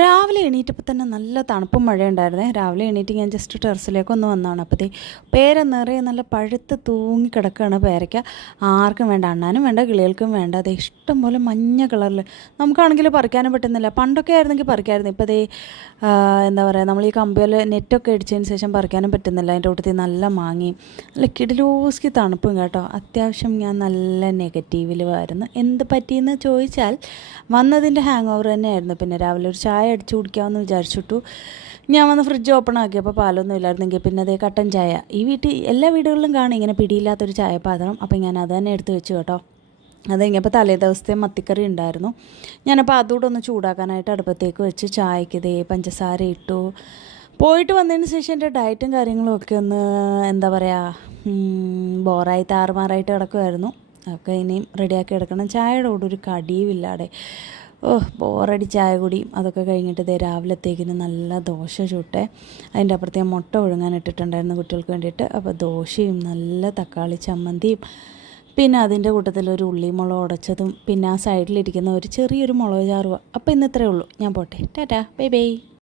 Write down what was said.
രാവിലെ എണീറ്റപ്പോൾ തന്നെ നല്ല തണുപ്പും മഴയുണ്ടായിരുന്നേ. രാവിലെ എണീറ്റ് ഞാൻ ജസ്റ്റ് ടെറസിലേക്കൊന്ന് വന്നതാണ്. അപ്പോഴത്തേ പേര നിറയെ നല്ല പഴുത്ത് തൂങ്ങി കിടക്കുകയാണ് പേരയ്ക്ക. ആർക്കും വേണ്ട, അണ്ണാനും വേണ്ട, കിളികൾക്കും വേണ്ട. അതേ ഇഷ്ടം പോലെ മഞ്ഞ കളറിൽ നമുക്കാണെങ്കിൽ പറിക്കാനും പറ്റുന്നില്ല. പണ്ടൊക്കെ ആയിരുന്നെങ്കിൽ പറിക്കാമായിരുന്നു. ഇപ്പോൾ അതേ എന്താ പറയുക, നമ്മൾ ഈ കമ്പിയിൽ നെറ്റൊക്കെ അടിച്ചതിന് ശേഷം പറിക്കാനും പറ്റുന്നില്ല. അതിൻ്റെ കൂട്ടത്തിൽ നല്ല മാങ്ങയും നല്ല കിടിലൂസ്കി തണുപ്പും കേട്ടോ. അത്യാവശ്യം ഞാൻ നല്ല നെഗറ്റീവിലുമായിരുന്നു. എന്ത് പറ്റിയെന്ന് ചോദിച്ചാൽ വന്നതിൻ്റെ ഹാങ് ഓവർ തന്നെയായിരുന്നു. പിന്നെ രാവിലെ ഒരു ചായ അടിച്ചു കുടിക്കാമെന്ന് വിചാരിച്ചിട്ടു. ഞാൻ വന്ന് ഫ്രിഡ്ജ് ഓപ്പൺ ആക്കിയപ്പോൾ പാലൊന്നും ഇല്ലായിരുന്നെങ്കിൽ പിന്നെ അതേ കട്ടൻ ചായ. ഈ എല്ലാ വീടുകളിലും കാണും ഇങ്ങനെ പിടിയില്ലാത്തൊരു ചായപാത്രം. അപ്പോൾ ഞാൻ അത് തന്നെ എടുത്ത് വെച്ചു കേട്ടോ. അത് കഴിഞ്ഞപ്പോൾ തലേ ദിവസത്തെ മത്തിക്കറി ഉണ്ടായിരുന്നു. ഞാനപ്പോൾ അതുകൂടെ ഒന്ന് ചൂടാക്കാനായിട്ട് അടുപ്പത്തേക്ക് വെച്ച് ചായക്ക് ഇതേ പഞ്ചസാര ഇട്ടു. പോയിട്ട് വന്നതിന് ശേഷം എൻ്റെ ഡയറ്റും കാര്യങ്ങളും ഒക്കെ ഒന്ന് എന്താ പറയുക ബോറായി താറുമാറായിട്ട് കിടക്കുമായിരുന്നു. ഒക്കെ ഇനിയും റെഡിയാക്കി എടുക്കണം. ചായയുടെ കൂടെ ഒരു കടിയും ഇല്ലാതെ ബോറടി ചായ കുടിയും അതൊക്കെ കഴിഞ്ഞിട്ട് ഇതേ രാവിലത്തേക്കിന് നല്ല ദോശ ചുട്ടേ. അതിൻ്റെ അപ്പുറത്തെ മുട്ട ഒഴുങ്ങാൻ ഇട്ടിട്ടുണ്ടായിരുന്നു കുട്ടികൾക്ക് വേണ്ടിയിട്ട്. അപ്പോൾ ദോശയും നല്ല തക്കാളി ചമ്മന്തിയും പിന്നെ അതിൻ്റെ കൂട്ടത്തിൽ ഒരു ഉള്ളിമുളക് ഉടച്ചതും പിന്നെ ആ സൈഡിലിരിക്കുന്ന ഒരു ചെറിയൊരു മുളക് ചാറുക. അപ്പോൾ ഇന്ന് ഇത്രയേ ഉള്ളൂ. ഞാൻ പോട്ടെ. Tata, bye bye.